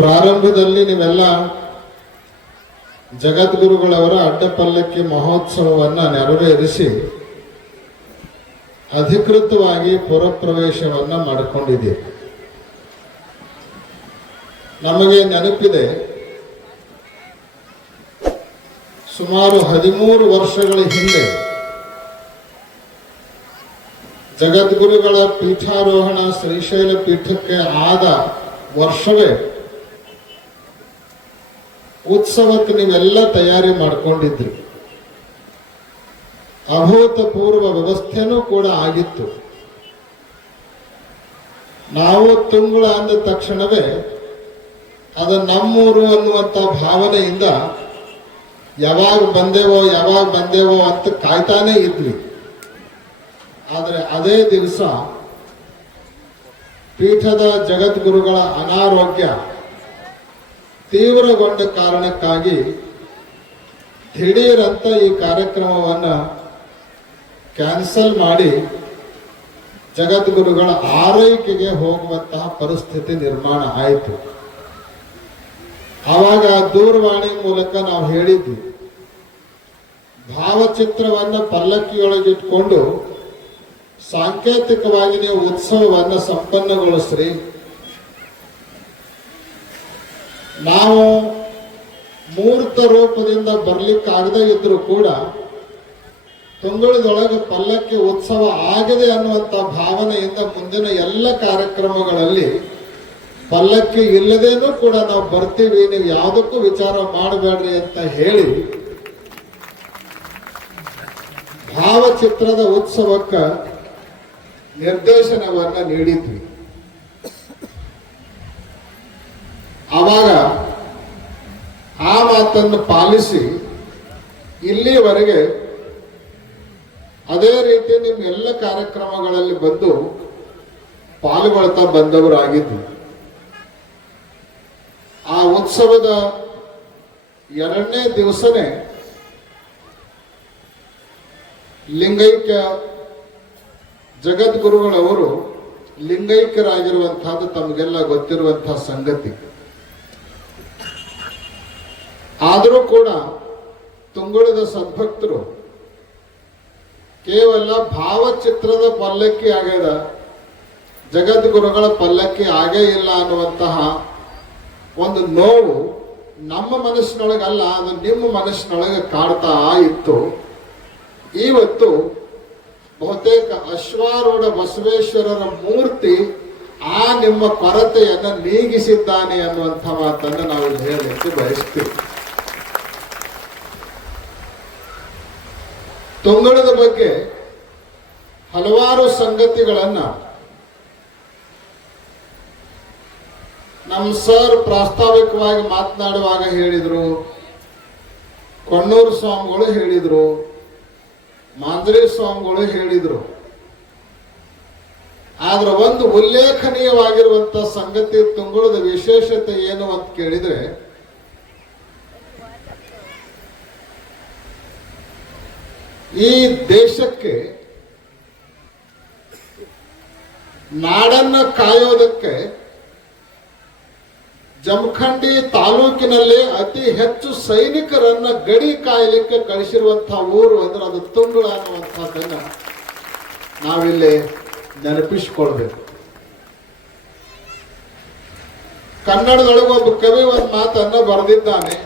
ಪ್ರಾರಂಭದಲ್ಲಿ ನೀವೆಲ್ಲ ಜಗದ್ಗುರುಗಳವರ ಅಡ್ಡಪಲ್ಲಕ್ಕಿ ಮಹೋತ್ಸವವನ್ನು ನೆರವೇರಿಸಿ ಅಧಿಕೃತವಾಗಿ ಪುರಪ್ರವೇಶವನ್ನು ಮಾಡಿಕೊಂಡಿದ್ದೀರಿ. ನಮಗೆ ನೆನಪಿದೆ, ಸುಮಾರು 13 ವರ್ಷಗಳ ಹಿಂದೆ ಜಗದ್ಗುರುಗಳ ಪೀಠಾರೋಹಣ ಶ್ರೀಶೈಲ ಪೀಠಕ್ಕೆ ಆದ ವರ್ಷವೇ ಉತ್ಸವಕ್ಕೆ ನೀವೆಲ್ಲ ತಯಾರಿ ಮಾಡಿಕೊಂಡಿದ್ರಿ. ಅಭೂತಪೂರ್ವ ವ್ಯವಸ್ಥೆನೂ ಕೂಡ ಆಗಿತ್ತು. ನಾವು ತುಂಗಳ ಅಂದ ತಕ್ಷಣವೇ ಅದು ನಮ್ಮೂರು ಅನ್ನುವಂಥ ಭಾವನೆಯಿಂದ ಯಾವಾಗ ಬಂದೇವೋ ಅಂತ ಕಾಯ್ತಾನೇ ಇದ್ವಿ. ಆದರೆ ಅದೇ ದಿವಸ ಪೀಠದ ಜಗದ್ಗುರುಗಳ ಅನಾರೋಗ್ಯ ತೀವ್ರಗೊಂಡ ಕಾರಣಕ್ಕಾಗಿ ದಿಢೀರಂತ ಈ ಕಾರ್ಯಕ್ರಮವನ್ನು ಕ್ಯಾನ್ಸಲ್ ಮಾಡಿ ಜಗದ್ಗುರುಗಳ ಆರೈಕೆಗೆ ಹೋಗುವಂತಹ ಪರಿಸ್ಥಿತಿ ನಿರ್ಮಾಣ ಆಯಿತು. ಆವಾಗ ದೂರವಾಣಿ ಮೂಲಕ ನಾವು ಹೇಳಿದ್ವಿ, ಭಾವಚಿತ್ರವನ್ನು ಪಲ್ಲಕ್ಕಿಯೊಳಗಿಟ್ಕೊಂಡು ಸಾಂಕೇತಿಕವಾಗಿ ನೀವು ಉತ್ಸವವನ್ನು ಸಂಪನ್ನಗೊಳಿಸ್ರಿ. ನಾವು ಮೂರ್ತ ರೂಪದಿಂದ ಬರ್ಲಿಕ್ಕಾಗದೇ ಇದ್ರೂ ಕೂಡ ತುಂಗುಳದೊಳಗೆ ಪಲ್ಲಕ್ಕಿ ಉತ್ಸವ ಆಗಿದೆ ಅನ್ನುವಂಥ ಭಾವನೆಯಿಂದ ಮುಂದಿನ ಎಲ್ಲ ಕಾರ್ಯಕ್ರಮಗಳಲ್ಲಿ ಪಲ್ಲಕ್ಕಿ ಇಲ್ಲದೇನೂ ಕೂಡ ನಾವು ಬರ್ತೀವಿ, ನೀವು ಯಾವುದಕ್ಕೂ ವಿಚಾರ ಮಾಡಬೇಡ್ರಿ ಅಂತ ಹೇಳಿ ಭಾವಚಿತ್ರದ ಉತ್ಸವಕ್ಕೆ ನಿರ್ದೇಶನವನ್ನ ನೀಡಿದ್ವಿ. ಆವಾಗ ಆ ಮಾತನ್ನು ಪಾಲಿಸಿ ಇಲ್ಲಿವರೆಗೆ ಅದೇ ರೀತಿ ನಿಮ್ಮ ಎಲ್ಲ ಕಾರ್ಯಕ್ರಮಗಳಲ್ಲಿ ಬಂದು ಪಾಲ್ಗೊಳ್ತಾ ಬಂದವರಾಗಿದ್ವಿ. ಆ ಉತ್ಸವದ 2ನೇ ದಿವಸನೇ ಲಿಂಗೈಕ್ಯ ಜಗದ್ಗುರುಗಳವರು ಲಿಂಗೈಕ್ಯರಾಗಿರುವಂತಹದ್ದು ತಮಗೆಲ್ಲ ಗೊತ್ತಿರುವಂತಹ ಸಂಗತಿ. ಆದರೂ ಕೂಡ ತುಂಗುಳದ ಸದ್ಭಕ್ತರು ಕೇವಲ ಭಾವಚಿತ್ರದ ಪಲ್ಲಕ್ಕಿ ಆಗ್ಯದ, ಜಗದ್ಗುರುಗಳ ಪಲ್ಲಕ್ಕಿ ಆಗೇ ಇಲ್ಲ ಅನ್ನುವಂತಹ ಒಂದು ನೋವು ನಮ್ಮ ಮನಸ್ಸಿನೊಳಗಲ್ಲ, ಅದು ನಿಮ್ಮ ಮನಸ್ಸಿನೊಳಗೆ ಕಾಡ್ತಾ ಇತ್ತು. ಇವತ್ತು ಬಹುತೇಕ ಅಶ್ವಾರೂಢ ಬಸವೇಶ್ವರರ ಮೂರ್ತಿ ಆ ನಿಮ್ಮ ಕೊರತೆಯನ್ನು ನೀಗಿಸಿದ್ದಾನೆ ಅನ್ನುವಂಥ ಮಾತನ್ನು ನಾವು ಹೇಳಲಿಕ್ಕೆ ಬಯಸ್ತೀವಿ. ತುಂಗುಳದ ಬಗ್ಗೆ ಹಲವಾರು ಸಂಗತಿಗಳನ್ನ ನಮ್ಮ ಸರ್ ಪ್ರಾಸ್ತಾವಿಕವಾಗಿ ಮಾತನಾಡುವಾಗ ಹೇಳಿದ್ರು, ಕೊಣ್ಣೂರು ಸ್ವಾಮಿಗಳು ಹೇಳಿದ್ರು, ಮಾಂದ್ರಿ ಸ್ವಾಮಿಗಳು ಹೇಳಿದ್ರು. ಆದ್ರೆ ಒಂದು ಉಲ್ಲೇಖನೀಯವಾಗಿರುವಂತ ಸಂಗತಿ, ತುಂಗುಳದ ವಿಶೇಷತೆ ಏನು ಅಂತ ಕೇಳಿದ್ರೆ, ಈ ದೇಶಕ್ಕೆ ನಾಡನ್ನ ಕಾಯೋದಕ್ಕೆ ಜಮಖಂಡಿ ತಾಲೂಕಿನಲ್ಲಿ ಅತಿ ಹೆಚ್ಚು ಸೈನಿಕರನ್ನ ಗಡಿ ಕಾಯಲಿಕ್ಕೆ ಕಳಿಸಿರುವಂತಹ ಊರು ಅಂದ್ರೆ ಅದು ತುಂಗುಳ ಅನ್ನುವಂಥದ್ದನ್ನ ನಾವಿಲ್ಲಿ ನೆನಪಿಸಿಕೊಳ್ಬೇಕು. ಕನ್ನಡದೊಳಗೆ ಒಬ್ಬ ಕವಿ ಒಂದು ಮಾತನ್ನ ಬರೆದಿದ್ದಾನೆ.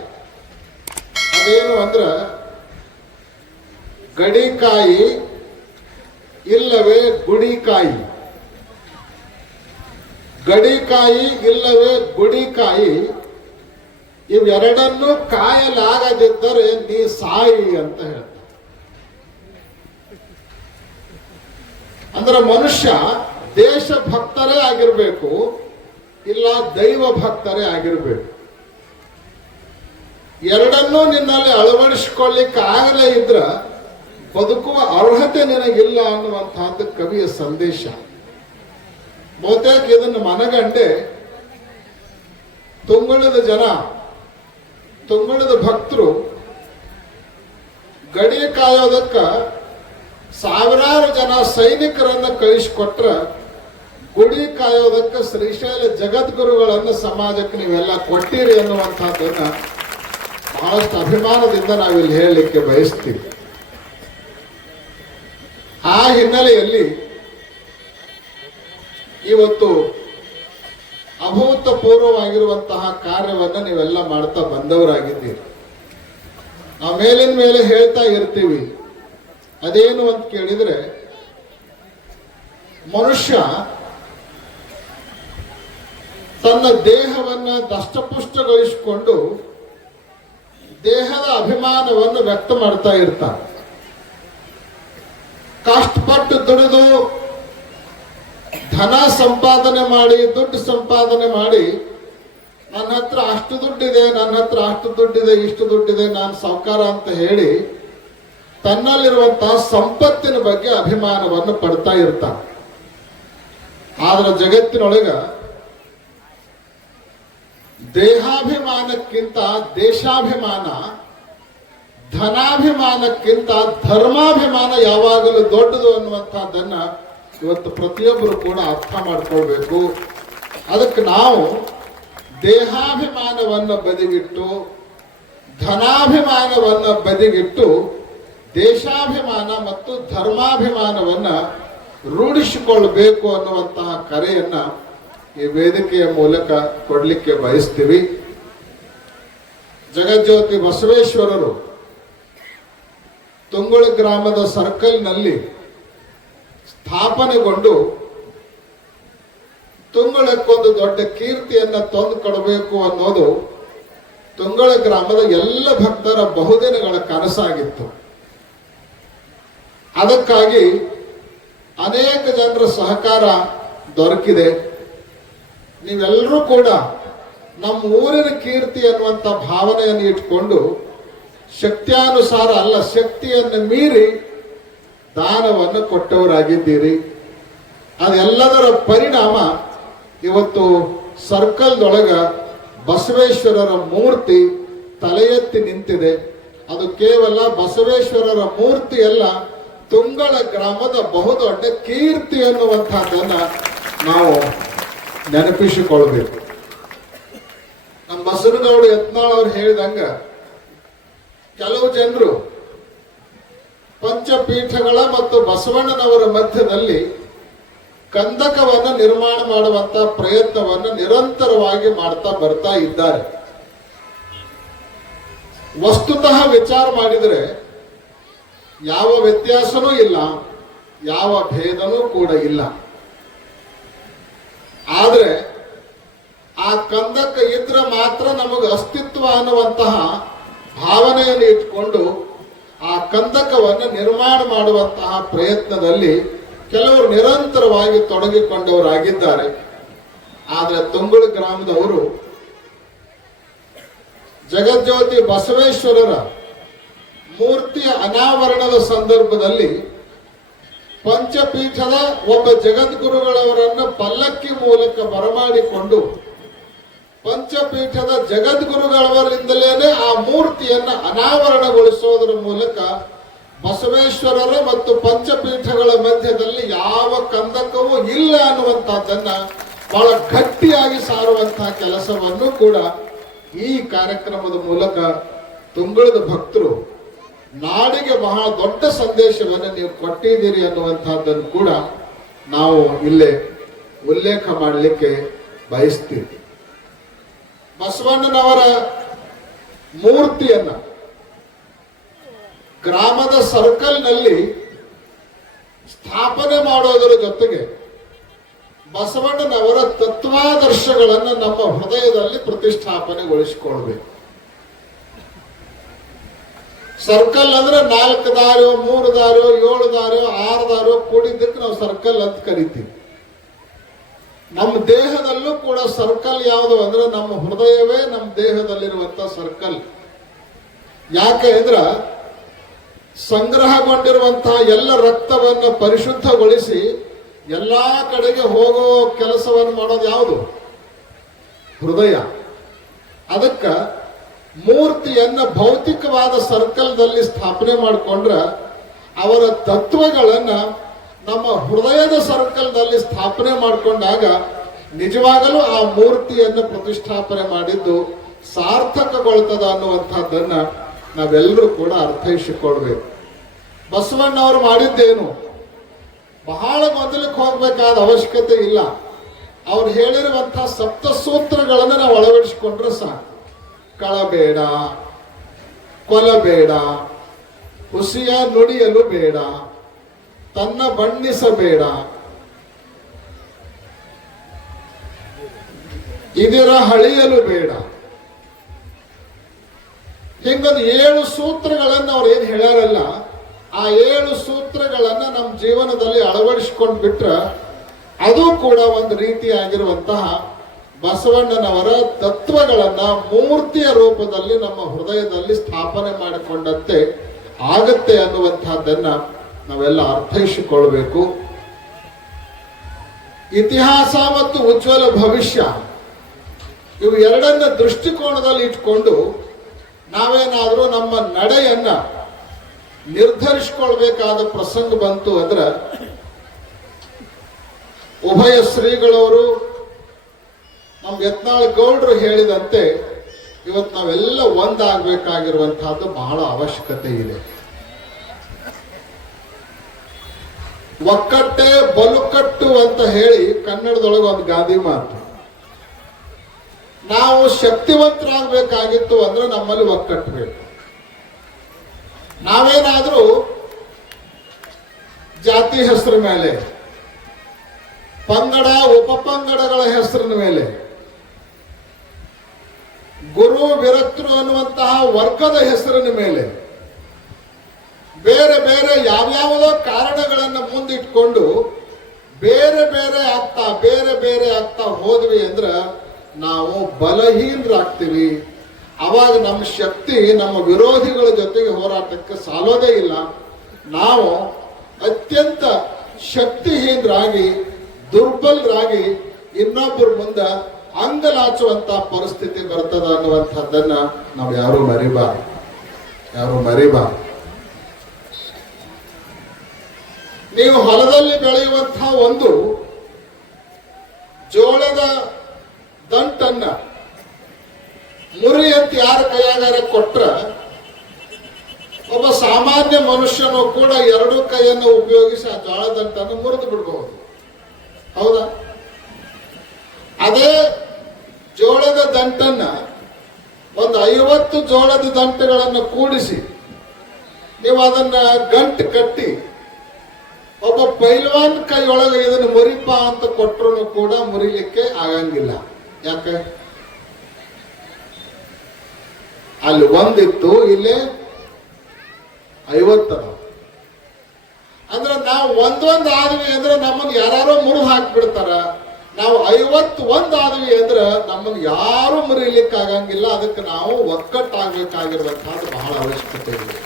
ಅದೇನು ಅಂದ್ರ, ಗಡಿಕಾಯಿ ಇಲ್ಲವೇ ಗುಡಿಕಾಯಿ, ಗಡಿಕಾಯಿ ಇಲ್ಲವೇ ಗುಡಿಕಾಯಿ, ಇವೆರಡನ್ನೂ ಕಾಯಲಾಗದಿದ್ದರೆ ನೀ ಸಾಯಿ ಅಂತ ಹೇಳ್ತಾರೆ. ಅಂದ್ರೆ ಮನುಷ್ಯ ದೇಶ ಭಕ್ತರೇ ಆಗಿರ್ಬೇಕು, ಇಲ್ಲ ದೈವ ಭಕ್ತರೇ ಆಗಿರ್ಬೇಕು. ಎರಡನ್ನೂ ನಿನ್ನಲ್ಲಿ ಅಳವಡಿಸಿಕೊಳ್ಳಿಕ್ಕೆ ಆಗಲೇ ಇದ್ರ ಬದುಕುವ ಅರ್ಹತೆ ನಿನಗಿಲ್ಲ ಅನ್ನುವಂತಹದ್ದು ಕವಿಯ ಸಂದೇಶ. ಬಹುತೇಕ ಇದನ್ನು ಮನಗಂಡೆ ತುಂಗುಳದ ಜನ, ತುಂಗುಳದ ಭಕ್ತರು ಗಡಿ ಕಾಯೋದಕ್ಕ ಸಾವಿರಾರು ಜನ ಸೈನಿಕರನ್ನ ಕಳಿಸಿಕೊಟ್ರ ಗುಡಿ ಕಾಯೋದಕ್ಕೆ ಶ್ರೀಶೈಲ ಜಗದ್ಗುರುಗಳನ್ನು ಸಮಾಜಕ್ಕೆ ನೀವೆಲ್ಲ ಕೊಟ್ಟಿರಿ ಅನ್ನುವಂಥದ್ದನ್ನ ಬಹಳಷ್ಟು ಅಭಿಮಾನದಿಂದ ನಾವಿಲ್ಲಿ ಹೇಳಲಿಕ್ಕೆ ಬಯಸ್ತೀವಿ. ಆ ಹಿನ್ನೆಲೆಯಲ್ಲಿ ಇವತ್ತು ಅಭೂತಪೂರ್ವವಾಗಿರುವಂತಹ ಕಾರ್ಯವನ್ನು ನೀವೆಲ್ಲ ಮಾಡ್ತಾ ಬಂದವರಾಗಿದ್ದೀರಿ. ನಾವು ಮೇಲಿನ ಮೇಲೆ ಹೇಳ್ತಾ ಇರ್ತೀವಿ. ಅದೇನು ಅಂತ ಕೇಳಿದ್ರೆ, ಮನುಷ್ಯ ತನ್ನ ದೇಹವನ್ನ ದಷ್ಟಪುಷ್ಟಗೊಳಿಸಿಕೊಂಡು ದೇಹದ ಅಭಿಮಾನವನ್ನು ವ್ಯಕ್ತ ಮಾಡ್ತಾ ಇರ್ತಾನೆ. ಕಷ್ಟಪಟ್ಟು ದುಡಿದು ಧನ ಸಂಪಾದನೆ ಮಾಡಿ, ದುಡ್ಡು ಸಂಪಾದನೆ ಮಾಡಿ, ನನ್ನ ಹತ್ರ ಅಷ್ಟು ದುಡ್ಡಿದೆ, ನನ್ನ ಹತ್ರ ಅಷ್ಟು ದುಡ್ಡಿದೆ, ಇಷ್ಟು ದುಡ್ಡಿದೆ, ನಾನು ಸಾಹುಕಾರ ಅಂತ ಹೇಳಿ ತನ್ನಲ್ಲಿರುವಂತಹ ಸಂಪತ್ತಿನ ಬಗ್ಗೆ ಅಭಿಮಾನವನ್ನು ಪಡ್ತಾ ಇರ್ತಾನೆ. ಆದ್ರೆ ಜಗತ್ತಿನೊಳಗ ದೇಹಾಭಿಮಾನಕ್ಕಿಂತ ದೇಶಾಭಿಮಾನ, ಧನಾಭಿಮಾನಕ್ಕಿಂತ ಧರ್ಮಾಭಿಮಾನ ಯಾವಾಗಲೂ ದೊಡ್ಡದು ಅನ್ನುವಂಥದ್ದನ್ನ ಇವತ್ತು ಪ್ರತಿಯೊಬ್ಬರು ಕೂಡ ಅರ್ಥ ಮಾಡ್ಕೊಳ್ಬೇಕು. ಅದಕ್ಕೆ ನಾವು ದೇಹಾಭಿಮಾನವನ್ನು ಬದಿಗಿಟ್ಟು, ಧನಾಭಿಮಾನವನ್ನು ಬದಿಗಿಟ್ಟು, ದೇಶಾಭಿಮಾನ ಮತ್ತು ಧರ್ಮಾಭಿಮಾನವನ್ನ ರೂಢಿಸಿಕೊಳ್ಬೇಕು ಅನ್ನುವಂತಹ ಕರೆಯನ್ನ ಈ ವೇದಿಕೆಯ ಮೂಲಕ ಕೊಡ್ಲಿಕ್ಕೆ ಬಯಸ್ತೀವಿ. ಜಗಜ್ಯೋತಿ ಬಸವೇಶ್ವರರು ತುಂಗುಳ ಗ್ರಾಮದ ಸರ್ಕಲ್ನಲ್ಲಿ ಸ್ಥಾಪನೆಗೊಂಡು ತುಂಗುಳಕ್ಕೊಂದು ದೊಡ್ಡ ಕೀರ್ತಿಯನ್ನ ತಂದು ಕೊಡಬೇಕು ಅನ್ನೋದು ತುಂಗುಳ ಗ್ರಾಮದ ಎಲ್ಲ ಭಕ್ತರ ಬಹುದಿನಗಳ ಕನಸಾಗಿತ್ತು. ಅದಕ್ಕಾಗಿ ಅನೇಕ ಜನರ ಸಹಕಾರ ದೊರಕಿದೆ. ನೀವೆಲ್ಲರೂ ಕೂಡ ನಮ್ಮ ಊರಿನ ಕೀರ್ತಿ ಅನ್ನುವಂಥ ಭಾವನೆಯನ್ನು ಇಟ್ಕೊಂಡು ಶಕ್ತಿಯಾನುಸಾರ ಅಲ್ಲ, ಶಕ್ತಿಯನ್ನು ಮೀರಿ ದಾನವನ್ನು ಕೊಟ್ಟವರಾಗಿದ್ದೀರಿ. ಅದೆಲ್ಲದರ ಪರಿಣಾಮ ಇವತ್ತು ಸರ್ಕಲ್ದೊಳಗ ಬಸವೇಶ್ವರರ ಮೂರ್ತಿ ತಲೆ ಎತ್ತಿ ನಿಂತಿದೆ. ಅದು ಕೇವಲ ಬಸವೇಶ್ವರರ ಮೂರ್ತಿ ಅಲ್ಲ, ತುಂಗಳ ಗ್ರಾಮದ ಬಹುದೊಡ್ಡ ಕೀರ್ತಿ ಅನ್ನುವಂಥದ್ದನ್ನ ನಾವು ನೆನಪಿಸಿಕೊಳ್ಬೇಕು. ನಮ್ಮ ಬಸವನಗೌಡ ಯತ್ನಾಳ್ ಅವರು ಹೇಳಿದಂಗ ಕೆಲವು ಜನರು ಪಂಚಪೀಠಗಳ ಮತ್ತು ಬಸವಣ್ಣನವರ ಮಧ್ಯದಲ್ಲಿ ಕಂದಕವನ್ನು ನಿರ್ಮಾಣ ಮಾಡುವಂತ ಪ್ರಯತ್ನವನ್ನು ನಿರಂತರವಾಗಿ ಮಾಡ್ತಾ ಬರ್ತಾ ಇದ್ದಾರೆ. ವಸ್ತುತಃ ವಿಚಾರ ಮಾಡಿದರೆ ಯಾವ ವ್ಯತ್ಯಾಸನೂ ಇಲ್ಲ, ಯಾವ ಭೇದನೂ ಕೂಡ ಇಲ್ಲ. ಆದ್ರೆ ಆ ಕಂದಕ ಇದ್ರೆ ಮಾತ್ರ ನಮಗೆ ಅಸ್ತಿತ್ವ ಅನ್ನುವಂತಹ ಭಾವನೆಯನ್ನು ಇಟ್ಕೊಂಡು ಆ ಕಂದಕವನ್ನು ನಿರ್ಮಾಣ ಮಾಡುವಂತಹ ಪ್ರಯತ್ನದಲ್ಲಿ ಕೆಲವರು ನಿರಂತರವಾಗಿ ತೊಡಗಿಕೊಂಡವರಾಗಿದ್ದಾರೆ. ಆದ್ರೆ ತುಂಗುಳ ಗ್ರಾಮದವರು ಜಗಜ್ಯೋತಿ ಬಸವೇಶ್ವರರ ಮೂರ್ತಿಯ ಅನಾವರಣದ ಸಂದರ್ಭದಲ್ಲಿ ಪಂಚಪೀಠದ ಒಬ್ಬ ಜಗದ್ಗುರುಗಳವರನ್ನು ಪಲ್ಲಕ್ಕಿ ಮೂಲಕ ಬರಮಾಡಿಕೊಂಡು ಪಂಚಪೀಠದ ಜಗದ್ಗುರುಗಳವರಿಂದಲೇ ಆ ಮೂರ್ತಿಯನ್ನ ಅನಾವರಣಗೊಳಿಸೋದರ ಮೂಲಕ ಬಸವೇಶ್ವರರ ಮತ್ತು ಪಂಚಪೀಠಗಳ ಮಧ್ಯದಲ್ಲಿ ಯಾವ ಕಂದಕವೂ ಇಲ್ಲ ಅನ್ನುವಂಥದ್ದನ್ನ ಬಹಳ ಗಟ್ಟಿಯಾಗಿ ಸಾರುವಂತಹ ಕೆಲಸವನ್ನು ಕೂಡ ಈ ಕಾರ್ಯಕ್ರಮದ ಮೂಲಕ ತುಂಗುಳದ ಭಕ್ತರು ನಾಡಿಗೆ ಬಹಳ ದೊಡ್ಡ ಸಂದೇಶವನ್ನು ನೀವು ಕೊಟ್ಟಿದ್ದೀರಿ ಅನ್ನುವಂಥದ್ದನ್ನು ಕೂಡ ನಾವು ಇಲ್ಲೇ ಉಲ್ಲೇಖ ಮಾಡಲಿಕ್ಕೆ ಬಯಸ್ತೀವಿ. ಬಸವಣ್ಣನವರ ಮೂರ್ತಿಯನ್ನ ಗ್ರಾಮದ ಸರ್ಕಲ್ನಲ್ಲಿ ಸ್ಥಾಪನೆ ಮಾಡೋದರ ಜೊತೆಗೆ ಬಸವಣ್ಣನವರ ತತ್ವಾದರ್ಶಗಳನ್ನು ನಮ್ಮ ಹೃದಯದಲ್ಲಿ ಪ್ರತಿಷ್ಠಾಪನೆಗೊಳಿಸಿಕೊಳ್ಬೇಕು. ಸರ್ಕಲ್ ಅಂದ್ರೆ 4 ದಾರೋ 3 ದಾರೋ 7 ದಾರೋ 6 ದಾರೋ ಕೂಡಿದ್ದಕ್ಕೆ ನಾವು ಸರ್ಕಲ್ ಅಂತ ಕರಿತೀವಿ. ನಮ್ಮ ದೇಹದಲ್ಲೂ ಕೂಡ ಸರ್ಕಲ್ ಯಾವುದು ಅಂದ್ರೆ ನಮ್ಮ ಹೃದಯವೇ ನಮ್ಮ ದೇಹದಲ್ಲಿರುವಂತ ಸರ್ಕಲ್. ಯಾಕೆ ಅಂದ್ರ ಸಂಗ್ರಹಗೊಂಡಿರುವಂತಹ ಎಲ್ಲ ರಕ್ತವನ್ನು ಪರಿಶುದ್ಧಗೊಳಿಸಿ ಎಲ್ಲಾ ಕಡೆಗೆ ಹೋಗೋ ಕೆಲಸವನ್ನು ಮಾಡೋದು ಯಾವುದು? ಹೃದಯ. ಅದಕ್ಕ ಮೂರ್ತಿಯನ್ನ ಭೌತಿಕವಾದ ಸರ್ಕಲ್ದಲ್ಲಿ ಸ್ಥಾಪನೆ ಮಾಡಿಕೊಂಡ್ರೆ ಅವರ ತತ್ವಗಳನ್ನ ನಮ್ಮ ಹೃದಯದ ಸರ್ಕಲ್ನಲ್ಲಿ ಸ್ಥಾಪನೆ ಮಾಡಿಕೊಂಡಾಗ ನಿಜವಾಗಲೂ ಆ ಮೂರ್ತಿಯನ್ನು ಪ್ರತಿಷ್ಠಾಪನೆ ಮಾಡಿದ್ದು ಸಾರ್ಥಕಗೊಳ್ತದ ಅನ್ನುವಂಥದ್ದನ್ನ ನಾವೆಲ್ಲರೂ ಕೂಡ ಅರ್ಥೈಸಿಕೊಳ್ಬೇಕು. ಬಸವಣ್ಣವರು ಮಾಡಿದ್ದೇನು? ಬಹಳ ಮೊದಲಕ್ಕೆ ಹೋಗ್ಬೇಕಾದ ಅವಶ್ಯಕತೆ ಇಲ್ಲ. ಅವ್ರು ಹೇಳಿರುವಂತಹ ಸಪ್ತ ಸೂತ್ರಗಳನ್ನು ನಾವು ಅಳವಡಿಸಿಕೊಂಡ್ರೆ ಸಾಕು. ಕಳಬೇಡ, ಕೊಲಬೇಡ, ಹುಸಿಯ ನುಡಿಯಲು ಬೇಡ, ತನ್ನ ಬಣ್ಣಿಸಬೇಡ, ಇದರ ಹಳಿಯಲು ಬೇಡ. ಹಿಂಗೊಂದು 7 ಸೂತ್ರಗಳನ್ನು ಅವ್ರು ಏನ್ ಹೇಳ್ಯಾರಲ್ಲ, ಆ 7 ಸೂತ್ರಗಳನ್ನ ನಮ್ಮ ಜೀವನದಲ್ಲಿ ಅಳವಡಿಸಿಕೊಂಡು ಬಿಟ್ರೆ ಅದು ಕೂಡ ಒಂದು ರೀತಿಯಾಗಿರುವಂತಹ ಬಸವಣ್ಣನವರ ತತ್ವಗಳನ್ನ ಮೂರ್ತಿಯ ರೂಪದಲ್ಲಿ ನಮ್ಮ ಹೃದಯದಲ್ಲಿ ಸ್ಥಾಪನೆ ಮಾಡಿಕೊಂಡಂತೆ ಆಗತ್ತೆ ಅನ್ನುವಂತಹದ್ದನ್ನ ನಾವೆಲ್ಲ ಅರ್ಥೈಸಿಕೊಳ್ಬೇಕು. ಇತಿಹಾಸ ಮತ್ತು ಉಜ್ವಲ ಭವಿಷ್ಯ ಇವು ಎರಡನ್ನ ದೃಷ್ಟಿಕೋನದಲ್ಲಿ ಇಟ್ಕೊಂಡು ನಾವೇನಾದ್ರೂ ನಮ್ಮ ನಡೆಯನ್ನ ನಿರ್ಧರಿಸಿಕೊಳ್ಬೇಕಾದ ಪ್ರಸಂಗ ಬಂತು ಅಂದ್ರೆ ಉಭಯ ಶ್ರೀಗಳವರು ನಮ್ಮ ಯತ್ನಾಳ್ ಗೌಡ್ರು ಹೇಳಿದಂತೆ ಇವತ್ತು ನಾವೆಲ್ಲ ಒಂದಾಗಬೇಕಾಗಿರುವಂತಹದ್ದು ಬಹಳ ಅವಶ್ಯಕತೆ ಇದೆ. ಒಕ್ಕಟ್ಟೆ ಬಲುಕಟ್ಟು ಅಂತ ಹೇಳಿ ಕನ್ನಡದೊಳಗೆ ಒಂದು ಗಾದೆ ಮಾತು. ನಾವು ಶಕ್ತಿವಂತರಾಗಬೇಕಾಗಿತ್ತು ಅಂದ್ರೆ ನಮ್ಮಲ್ಲಿ ಒಕ್ಕಟ್ಟಬೇಕು. ನಾವೇನಾದ್ರೂ ಜಾತಿ ಹೆಸರ ಮೇಲೆ, ಪಂಗಡ ಉಪಪಂಗಡಗಳ ಹೆಸರಿನ ಮೇಲೆ, ಗುರು ವಿರಕ್ತರು ಅನ್ನುವಂತಹ ವರ್ಗದ ಹೆಸರಿನ ಮೇಲೆ ಬೇರೆ ಬೇರೆ ಯಾವ್ಯಾವುದೋ ಕಾರಣಗಳನ್ನು ಮುಂದಿಟ್ಕೊಂಡು ಬೇರೆ ಬೇರೆ ಆಗ್ತಾ ಹೋದ್ವಿ ಅಂದ್ರೆ ನಾವು ಬಲಹೀನರಾಗ್ತೀವಿ. ಅವಾಗ ನಮ್ಮ ಶಕ್ತಿ ನಮ್ಮ ವಿರೋಧಿಗಳ ಜೊತೆಗೆ ಹೋರಾಟಕ್ಕೆ ಸಾಲೋದೇ ಇಲ್ಲ. ನಾವು ಅತ್ಯಂತ ಶಕ್ತಿಹೀನರಾಗಿ ದುರ್ಬಲರಾಗಿ ಇನ್ನೊಬ್ಬರ ಮುಂದೆ ಅಂಗಲಾಚುವಂತ ಪರಿಸ್ಥಿತಿ ಬರ್ತದ ಅನ್ನುವಂಥದ್ದನ್ನ ನಾವು ಯಾರು ಮರಿಬಾರದು. ನೀವು ಹೊಲದಲ್ಲಿ ಬೆಳೆಯುವಂತಹ ಒಂದು ಜೋಳದ ದಂಟನ್ನ ಮುರಿ ಅಂತ ಯಾರ ಕೈಯಾಗಾರ ಕೊಟ್ರ ಒಬ್ಬ ಸಾಮಾನ್ಯ ಮನುಷ್ಯನು ಕೂಡ 2 ಕೈಯನ್ನು ಉಪಯೋಗಿಸಿ ಆ ಜೋಳದ ದಂಟನ್ನು ಮುರಿದು ಬಿಡಬಹುದು. ಹೌದಾ? ಅದೇ ಜೋಳದ ದಂಟನ್ನ ಒಂದು 50 ಜೋಳದ ದಂಟಗಳನ್ನು ಕೂಡಿಸಿ ನೀವು ಅದನ್ನ ಗಂಟು ಕಟ್ಟಿ ಒಬ್ಬ ಪೈಲ್ವಾನ್ ಕೈಯೊಳಗೆ ಇದನ್ನು ಮುರಿಪ ಅಂತ ಕೊಟ್ಟರು ಕೂಡ ಮುರಿಲಿಕ್ಕೆ ಆಗಂಗಿಲ್ಲ. ಯಾಕೆ? ಅಲ್ಲಿ ಒಂದಿತ್ತು, ಇಲ್ಲೇ 50 ಅಂದ್ರೆ ನಾವು ಒಂದೊಂದು ಆದ್ವಿ ಅಂದ್ರೆ ನಮ್ಮನ್ನು ಯಾರು ಮುರಿದು ಹಾಕ್ಬಿಡ್ತಾರ. ನಾವು 51 ಆದ್ವಿ ಅಂದ್ರೆ ನಮ್ಮನ್ನು ಯಾರು ಮುರಿಲಿಕ್ಕೆ ಆಗಂಗಿಲ್ಲ. ಅದಕ್ಕೆ ನಾವು ಒಕ್ಕಟ್ಟಾಗಬೇಕಾಗಿರುವಂತಹದ್ದು ಬಹಳ ಅವಶ್ಯಕತೆ ಇದೆ.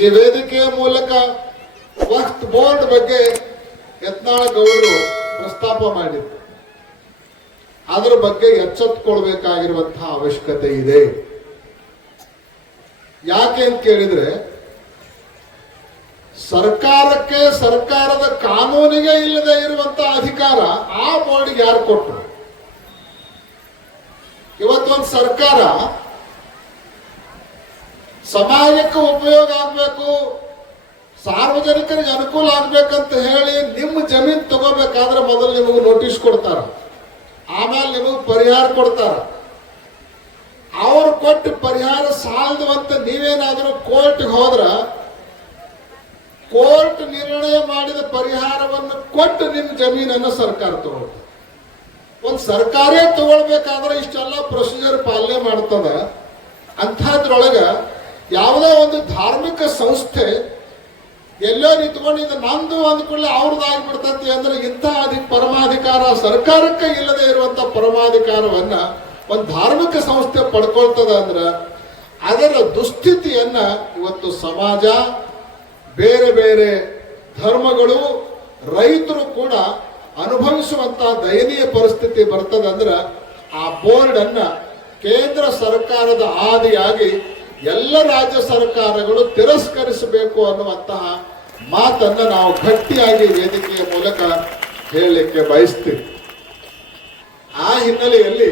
ಈ ವೇದಿಕೆಯ ಮೂಲಕ ವಕ್ಫ್ ಬೋರ್ಡ್ ಬಗ್ಗೆ ಯತ್ನಾಳ್ ಗೌಡರು ಪ್ರಸ್ತಾಪ ಮಾಡಿದ್ರು. ಅದರ ಬಗ್ಗೆ ಎಚ್ಚೆತ್ತುಕೊಳ್ಬೇಕಾಗಿರುವಂತಹ ಅವಶ್ಯಕತೆ ಇದೆ. ಯಾಕೆ ಅಂತ ಕೇಳಿದ್ರೆ ಸರ್ಕಾರಕ್ಕೆ, ಸರ್ಕಾರದ ಕಾನೂನಿಗೆ ಇಲ್ಲದೆ ಇರುವಂತಹ ಅಧಿಕಾರ ಆ ಬೋರ್ಡ್ಗೆ ಯಾರು ಕೊಟ್ಟರು? ಇವತ್ತೊಂದು ಸರ್ಕಾರ ಸಮಾಜಕ್ಕೆ ಉಪಯೋಗ ಆಗ್ಬೇಕು, ಸಾರ್ವಜನಿಕರಿಗೆ ಅನುಕೂಲ ಆಗ್ಬೇಕಂತ ಹೇಳಿ ನಿಮ್ಮ ಜಮೀನು ತಗೋಬೇಕಾದ್ರೆ ಮೊದಲು ನಿಮಗೆ ನೋಟಿಸ್ ಕೊಡ್ತಾರ, ಆಮೇಲೆ ನಿಮಗೆ ಪರಿಹಾರ ಕೊಡ್ತಾರ. ಅವ್ರು ಕೊಟ್ಟು ಪರಿಹಾರ ಸಾಲದು ಅಂತ ನೀವೇನಾದ್ರೂ ಕೋರ್ಟ್ಗೆ ಹೋದ್ರ ಕೋರ್ಟ್ ನಿರ್ಣಯ ಮಾಡಿದ ಪರಿಹಾರವನ್ನು ಕೊಟ್ಟು ನಿಮ್ಮ ಜಮೀನನ್ನು ಸರ್ಕಾರ ತಗೊಳ್ತದೆ. ಒಂದು ಸರ್ಕಾರೇ ತಗೊಳ್ಬೇಕಾದ್ರೆ ಇಷ್ಟೆಲ್ಲ ಪ್ರೊಸೀಜರ್ ಪಾಲನೆ ಮಾಡ್ತದ. ಅಂಥದ್ರೊಳಗ ಯಾವುದೋ ಒಂದು ಧಾರ್ಮಿಕ ಸಂಸ್ಥೆ ಎಲ್ಲೋ ನಿಂತ್ಕೊಂಡು ಇದು ನಂದು ಅಂದ್ಕೊಳ್ಳಿ ಅವ್ರದ್ದಾಗ್ಬಿಡ್ತತಿ ಅಂದ್ರೆ ಇಂಥ ಪರಮಾಧಿಕಾರ ಸರ್ಕಾರಕ್ಕೆ ಇಲ್ಲದೆ ಇರುವಂತ ಪರಮಾಧಿಕಾರವನ್ನ ಒಂದು ಧಾರ್ಮಿಕ ಸಂಸ್ಥೆ ಪಡ್ಕೊಳ್ತದ ಅಂದ್ರೆ ಅದರ ದುಸ್ಥಿತಿಯನ್ನ ಇವತ್ತು ಸಮಾಜ, ಬೇರೆ ಬೇರೆ ಧರ್ಮಗಳು, ರೈತರು ಕೂಡ ಅನುಭವಿಸುವಂತಹ ದಯನೀಯ ಪರಿಸ್ಥಿತಿ ಬರ್ತದಂದ್ರೆ ಆ ಬೋರ್ಡ್ ಅನ್ನ ಕೇಂದ್ರ ಸರ್ಕಾರದ ಆದಿಯಾಗಿ ಎಲ್ಲ ರಾಜ್ಯ ಸರ್ಕಾರಗಳು ತಿರಸ್ಕರಿಸಬೇಕು ಅನ್ನುವಂತಹ ಮಾತನ್ನ ನಾವು ಗಟ್ಟಿಯಾಗಿ ವೇದಿಕೆಯ ಮೂಲಕ ಹೇಳಲಿಕ್ಕೆ ಬಯಸ್ತೀವಿ. ಆ ಹಿನ್ನೆಲೆಯಲ್ಲಿ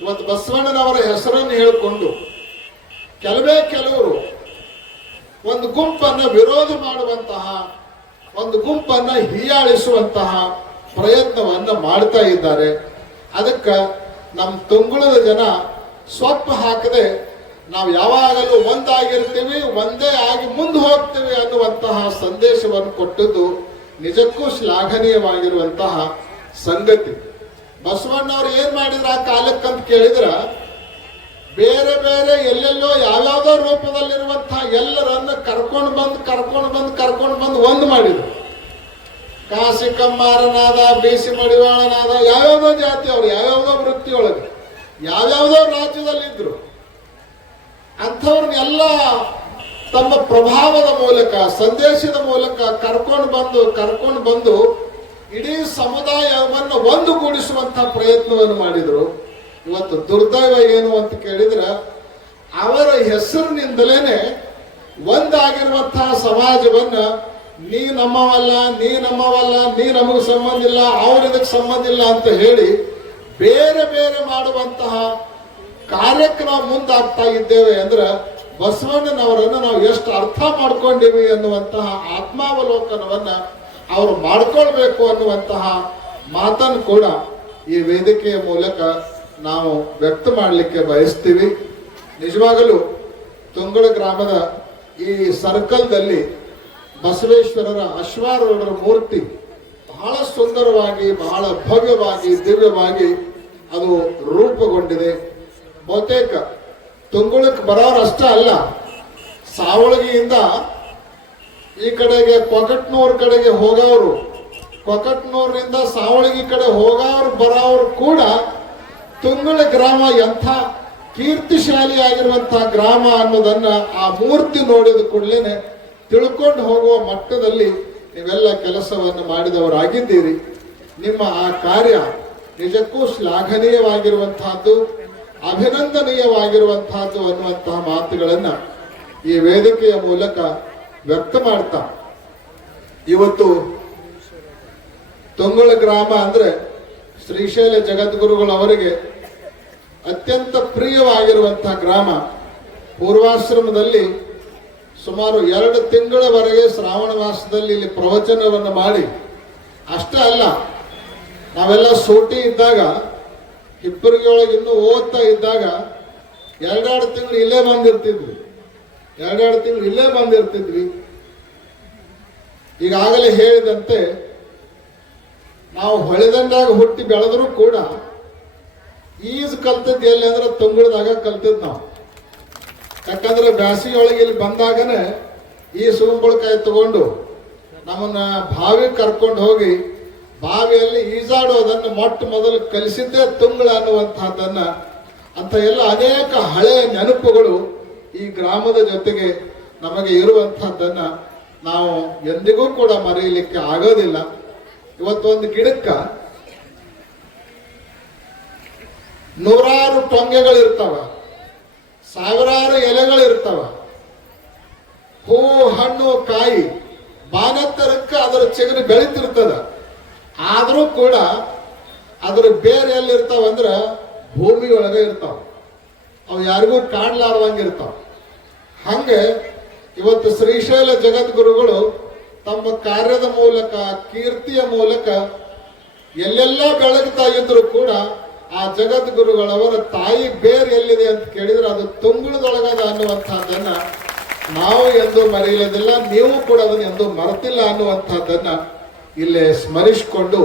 ಇವತ್ತು ಬಸವಣ್ಣನವರ ಹೆಸರನ್ನು ಹೇಳಿಕೊಂಡು ಕೆಲವರು ಒಂದು ಗುಂಪನ್ನ ವಿರೋಧ ಮಾಡುವಂತಹ, ಒಂದು ಗುಂಪನ್ನ ಹೀಯಾಳಿಸುವಂತಹ ಪ್ರಯತ್ನವನ್ನ ಮಾಡ್ತಾ ಇದ್ದಾರೆ. ಅದಕ್ಕೆ ನಮ್ಮ ತುಂಗುಳದ ಜನ ಸ್ವಪ್ಪ ಹಾಕದೆ ನಾವು ಯಾವಾಗಲೂ ಒಂದಾಗಿರ್ತೀವಿ, ಒಂದೇ ಆಗಿ ಮುಂದೆ ಹೋಗ್ತೀವಿ ಅನ್ನುವಂತಹ ಸಂದೇಶವನ್ನು ಕೊಟ್ಟದ್ದು ನಿಜಕ್ಕೂ ಶ್ಲಾಘನೀಯವಾಗಿರುವಂತಹ ಸಂಗತಿ. ಬಸವಣ್ಣವ್ರು ಏನ್ ಮಾಡಿದ್ರ ಆ ಕಾಲಕ್ಕಂತ ಕೇಳಿದ್ರ, ಬೇರೆ ಬೇರೆ ಎಲ್ಲೆಲ್ಲೋ ಯಾವ್ಯಾವ್ದೋ ರೂಪದಲ್ಲಿರುವಂತಹ ಎಲ್ಲರನ್ನ ಕರ್ಕೊಂಡು ಬಂದು ಒಂದು ಮಾಡಿದ್ರು. ಕಾಸಿ ಕಮ್ಮಾರನಾದ, ಬೀಸಿ ಮಡಿವಾಳನಾದ, ಯಾವ್ಯಾವ್ದೋ ಜಾತಿ ಅವ್ರು, ಯಾವ್ಯಾವ್ದೋ ವೃತ್ತಿಯೊಳಗೆ, ಯಾವ್ಯಾವ್ದೋ ರಾಜ್ಯದಲ್ಲಿದ್ರು. ಅಂಥವ್ರನ್ನೆಲ್ಲ ತಮ್ಮ ಪ್ರಭಾವದ ಮೂಲಕ, ಸಂದೇಶದ ಮೂಲಕ ಕರ್ಕೊಂಡು ಬಂದು ಇಡೀ ಸಮುದಾಯವನ್ನು ಒಂದುಗೂಡಿಸುವಂತಹ ಪ್ರಯತ್ನವನ್ನು ಮಾಡಿದ್ರು. ಇವತ್ತು ದುರ್ದೈವ ಏನು ಅಂತ ಕೇಳಿದ್ರೆ, ಅವರ ಹೆಸರಿನಿಂದಲೇನೆ ಒಂದಾಗಿರುವಂತಹ ಸಮಾಜವನ್ನ ನೀ ನಮ್ಮವಲ್ಲ, ನೀ ನಮಗೆ ಸಂಬಂಧ ಇಲ್ಲ, ಇದಕ್ಕೆ ಸಂಬಂಧ ಇಲ್ಲ ಅಂತ ಹೇಳಿ ಬೇರೆ ಬೇರೆ ಮಾಡುವಂತಹ ಕಾರ್ಯಕ್ಕೆ ನಾವು ಮುಂದಾಗ್ತಾ ಇದ್ದೇವೆ ಅಂದ್ರೆ ಬಸವಣ್ಣನವರನ್ನು ನಾವು ಎಷ್ಟು ಅರ್ಥ ಮಾಡ್ಕೊಂಡಿವಿ ಅನ್ನುವಂತಹ ಆತ್ಮಾವಲೋಕನವನ್ನ ಅವರು ಮಾಡ್ಕೊಳ್ಬೇಕು ಅನ್ನುವಂತಹ ಮಾತನ್ನು ಕೂಡ ಈ ವೇದಿಕೆಯ ಮೂಲಕ ನಾವು ವ್ಯಕ್ತ ಮಾಡಲಿಕ್ಕೆ ಬಯಸ್ತೀವಿ. ನಿಜವಾಗಲೂ ತುಂಗಳ ಗ್ರಾಮದ ಈ ಸರ್ಕಲ್ದಲ್ಲಿ ಬಸವೇಶ್ವರರ ಅಶ್ವಾರೂಢರ ಮೂರ್ತಿ ಬಹಳ ಸುಂದರವಾಗಿ, ಬಹಳ ಭವ್ಯವಾಗಿ, ದಿವ್ಯವಾಗಿ ಅದು ರೂಪುಗೊಂಡಿದೆ. ಬಹುತೇಕ ತುಂಗುಳಕ್ಕೆ ಬರೋರಷ್ಟ ಅಲ್ಲ, ಸಾವಳಗಿಯಿಂದ ಈ ಕಡೆಗೆ ಕೊಕಟ್ನೂರ್ ಕಡೆಗೆ ಹೋಗೋರು, ಕೊಕಟ್ನೂರಿನಿಂದ ಸಾವಳಗಿ ಕಡೆ ಹೋಗೋರು ಬರೋರು ಕೂಡ ತುಂಗಳ ಗ್ರಾಮ ಎಂಥ ಕೀರ್ತಿಶಾಲಿಯಾಗಿರುವಂತಹ ಗ್ರಾಮ ಅನ್ನೋದನ್ನ ಆ ಮೂರ್ತಿ ನೋಡಿದ ಕೂಡಲೇ ತಿಳ್ಕೊಂಡು ಹೋಗುವ ಮಟ್ಟದಲ್ಲಿ ನೀವೆಲ್ಲ ಕೆಲಸವನ್ನು ಮಾಡಿದವರಾಗಿದ್ದೀರಿ. ನಿಮ್ಮ ಆ ಕಾರ್ಯ ನಿಜಕ್ಕೂ ಶ್ಲಾಘನೀಯವಾಗಿರುವಂತಹದ್ದು, ಅಭಿನಂದನೀಯವಾಗಿರುವಂತಹದ್ದು ಅನ್ನುವಂತಹ ಮಾತುಗಳನ್ನ ಈ ವೇದಿಕೆಯ ಮೂಲಕ ವ್ಯಕ್ತ ಮಾಡ್ತಾ, ಇವತ್ತು ತುಂಗಳ ಗ್ರಾಮ ಅಂದ್ರೆ ಶ್ರೀಶೈಲ ಜಗದ್ಗುರುಗಳವರಿಗೆ ಅತ್ಯಂತ ಪ್ರಿಯವಾಗಿರುವಂತಹ ಗ್ರಾಮ. ಪೂರ್ವಾಶ್ರಮದಲ್ಲಿ ಸುಮಾರು 2 ತಿಂಗಳವರೆಗೆ ಶ್ರಾವಣ ಮಾಸದಲ್ಲಿ ಇಲ್ಲಿ ಪ್ರವಚನವನ್ನು ಮಾಡಿ, ಅಷ್ಟೇ ಅಲ್ಲ, ನಾವೆಲ್ಲ ಸೂಟಿ ಇದ್ದಾಗ ಹಿಪ್ಪರಿಗೆ ಒಳಗೆ ಇನ್ನೂ ಓದ್ತಾ ಇದ್ದಾಗ 2 ತಿಂಗಳು ಇಲ್ಲೇ ಬಂದಿರ್ತಿದ್ವಿ. ಈಗಾಗಲೇ ಹೇಳಿದಂತೆ ನಾವು ಹೊಳೆದಂಡಾಗ ಹುಟ್ಟಿ ಬೆಳೆದರೂ ಕೂಡ ಈಜು ಕಲ್ತದ್ದು ಎಲ್ಲಿ ಅಂದ್ರೆ ತುಂಗುಳದಾಗ ಕಲ್ತಿದ್ ನಾವು. ಯಾಕಂದ್ರೆ ಬ್ಯಾಸಿಗೆಯೊಳಗೆ ಇಲ್ಲಿ ಬಂದಾಗನೇ ಈ ಸುಂಬಳಕಾಯಿ ತಗೊಂಡು ನಮ್ಮನ್ನ ಬಾವಿ ಕರ್ಕೊಂಡು ಹೋಗಿ ಬಾವಿಯಲ್ಲಿ ಈಜಾಡೋದನ್ನು ಮೊಟ್ಟ ಮೊದಲು ಕಲಿಸಿದ್ದೇ ತುಂಗಳ ಅನ್ನುವಂತಹದ್ದನ್ನ, ಅಂತ ಎಲ್ಲ ಅನೇಕ ಹಳೆಯ ನೆನಪುಗಳು ಈ ಗ್ರಾಮದ ಜೊತೆಗೆ ನಮಗೆ ಇರುವಂತಹದ್ದನ್ನ ನಾವು ಎಂದಿಗೂ ಕೂಡ ಮರೆಯಲಿಕ್ಕೆ ಆಗೋದಿಲ್ಲ. ಇವತ್ತೊಂದು ಗಿಡಕ್ಕ 100 ಟೊಂಗೆಗಳಿರ್ತಾವ, 1000 ಎಲೆಗಳಿರ್ತಾವ, ಹೂವು, ಹಣ್ಣು, ಕಾಯಿ, ಬಾನೆತ್ತರಕ್ಕೆ ಅದರ ಚಿಗುರು ಬೆಳೀತಿರ್ತದ. ಆದರೂ ಕೂಡ ಅದ್ರ ಬೇರೆ ಎಲ್ಲಿರ್ತಾವಂದ್ರ ಭೂಮಿ ಒಳಗೆ ಇರ್ತಾವ, ಅವು ಯಾರಿಗೂ ಕಾಣ್ಲಾರ್ದಂಗಿರ್ತಾವ. ಹಂಗೆ ಇವತ್ತು ಶ್ರೀಶೈಲ ಜಗದ್ಗುರುಗಳು ತಮ್ಮ ಕಾರ್ಯದ ಮೂಲಕ, ಕೀರ್ತಿಯ ಮೂಲಕ ಎಲ್ಲೆಲ್ಲ ಬೆಳಗ್ತಾ ಇದ್ರು ಕೂಡ ಆ ಜಗದ್ಗುರುಗಳವರ ತಾಯಿ ಬೇರೆ ಎಲ್ಲಿದೆ ಅಂತ ಕೇಳಿದ್ರೆ ಅದು ತುಂಗುಳದೊಳಗದ ಅನ್ನುವಂಥದ್ದನ್ನ ನಾವು ಎಂದೂ ಮರೆಯಲಿಲ್ಲ, ನೀವು ಕೂಡ ಅದನ್ನು ಎಂದೂ ಮರೆತಿಲ್ಲ ಅನ್ನುವಂಥದ್ದನ್ನ ಇಲ್ಲೇ ಸ್ಮರಿಸಿಕೊಂಡು,